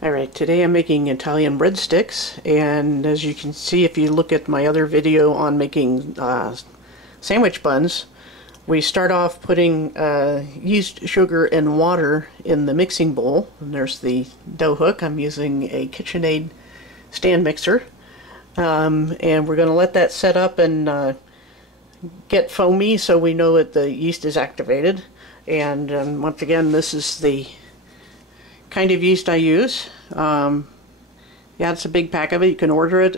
Alright, today I'm making Italian breadsticks, and as you can see if you look at my other video on making sandwich buns, we start off putting yeast, sugar, and water in the mixing bowl. And there's the dough hook. I'm using a KitchenAid stand mixer, and we're going to let that set up and get foamy so we know that the yeast is activated. And once again, this is the kind of yeast I use. Yeah, it's a big pack of it. You can order it.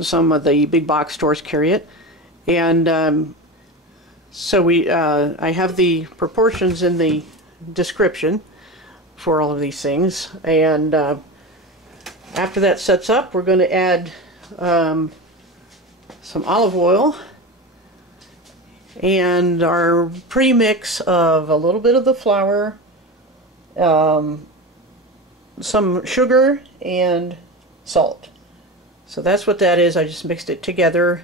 Some of the big box stores carry it. And so I have the proportions in the description for all of these things. And after that sets up, we're going to add some olive oil and our pre-mix of a little bit of the flour, some sugar, and salt. So that's what that is. I just mixed it together,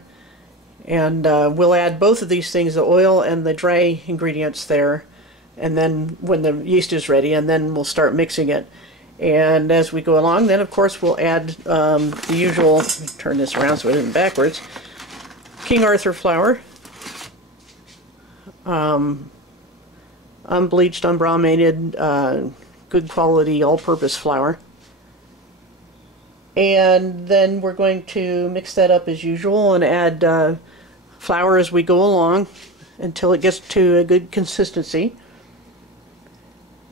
and we'll add both of these things, the oil and the dry ingredients there, and then when the yeast is ready, and then we'll start mixing it. And as we go along, then of course we'll add the usual, turn this around so it isn't backwards, King Arthur flour, unbleached, unbrominated, good quality all-purpose flour. And then we're going to mix that up as usual and add flour as we go along until it gets to a good consistency.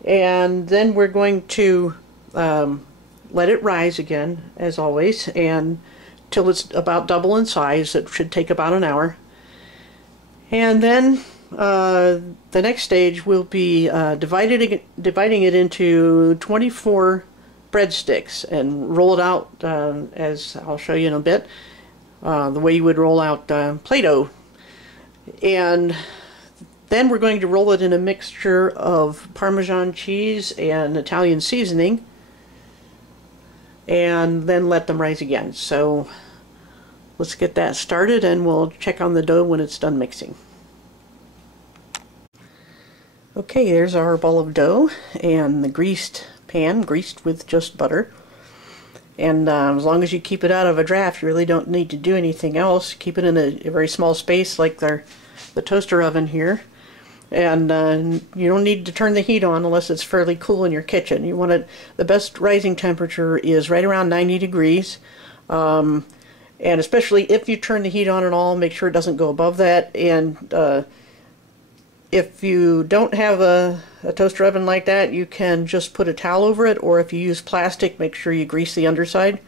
And then we're going to let it rise again, as always, and till it's about double in size. It should take about an hour. And then the next stage will be dividing it into 24 breadsticks and roll it out, as I'll show you in a bit, the way you would roll out Play-Doh. And then we're going to roll it in a mixture of Parmesan cheese and Italian seasoning, and then let them rise again. So let's get that started, and we'll check on the dough when it's done mixing. Okay, there's our ball of dough and the greased pan, greased with just butter. And as long as you keep it out of a draft, you really don't need to do anything else. Keep it in a very small space like the toaster oven here. And you don't need to turn the heat on unless it's fairly cool in your kitchen. You want it, the best rising temperature is right around 90 degrees. And especially if you turn the heat on at all, make sure it doesn't go above that. And if you don't have a toaster oven like that, you can just put a towel over it, or if you use plastic, make sure you grease the underside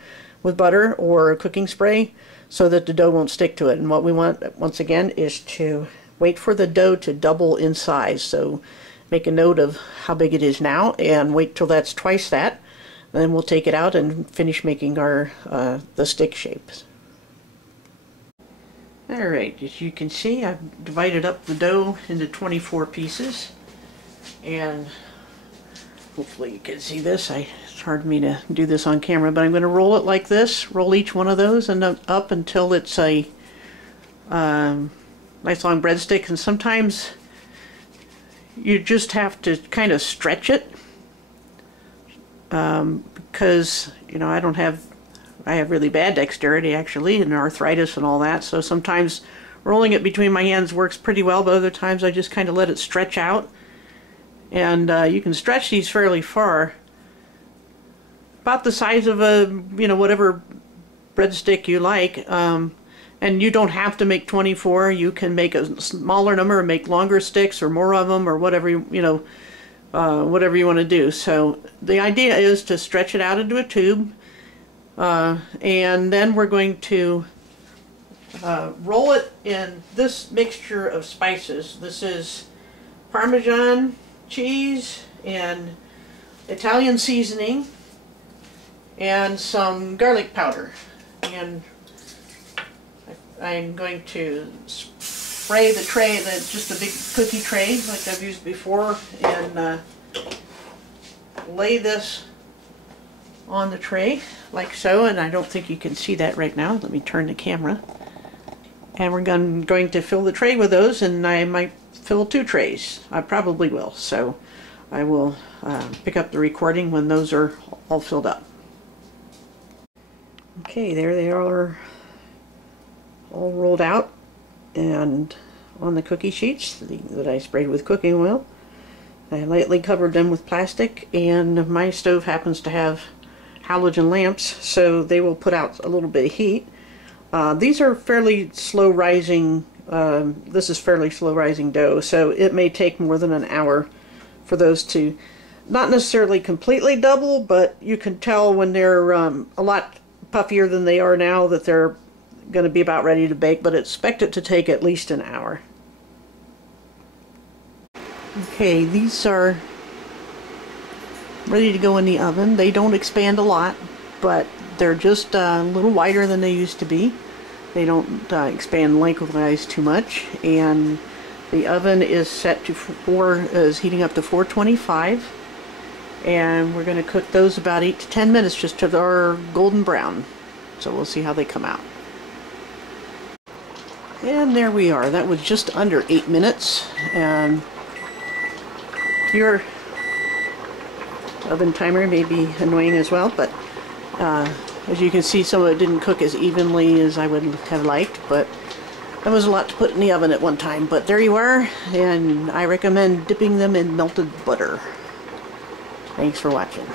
with butter or cooking spray so that the dough won't stick to it. And what we want, once again, is to wait for the dough to double in size. So make a note of how big it is now and wait till that's twice that. Then we'll take it out and finish making our the stick shapes. Alright, as you can see, I've divided up the dough into 24 pieces, and hopefully you can see this. It's hard for me to do this on camera, but I'm going to roll it like this, roll each one of those and up until it's a nice long breadstick. And sometimes you just have to kind of stretch it, because, you know, I have really bad dexterity, actually, and arthritis and all that, so sometimes rolling it between my hands works pretty well, but other times I just kind of let it stretch out. And you can stretch these fairly far, about the size of a, you know, whatever breadstick you like. And you don't have to make 24. You can make a smaller number or make longer sticks or more of them, or whatever whatever you want to do. So the idea is to stretch it out into a tube. And then we're going to roll it in this mixture of spices. This is Parmesan cheese and Italian seasoning and some garlic powder. And I'm going to spray the tray, just a big cookie tray like I've used before, and lay this on the tray like so. And I don't think you can see that right now. Let me turn the camera. And we're going to fill the tray with those, and I might fill 2 trays. I probably will. So I will pick up the recording when those are all filled up. Okay, there they are, all rolled out and on the cookie sheets that I sprayed with cooking oil. I lightly covered them with plastic, and my stove happens to have halogen lamps, so they will put out a little bit of heat. These are fairly slow rising, this is fairly slow rising dough, so it may take more than an hour for those to not necessarily completely double, but you can tell when they're a lot puffier than they are now that they're going to be about ready to bake, but expect it to take at least an hour. Okay, these are ready to go in the oven. They don't expand a lot, but they're just a little wider than they used to be. They don't expand lengthwise too much, and the oven is set to heating up to 425, and we're going to cook those about 8 to 10 minutes just till they're golden brown. So we'll see how they come out. And there we are. That was just under 8 minutes, and your oven timer may be annoying as well, but as you can see, some of it didn't cook as evenly as I would have liked, but that was a lot to put in the oven at one time. But there you are, and I recommend dipping them in melted butter. Thanks for watching.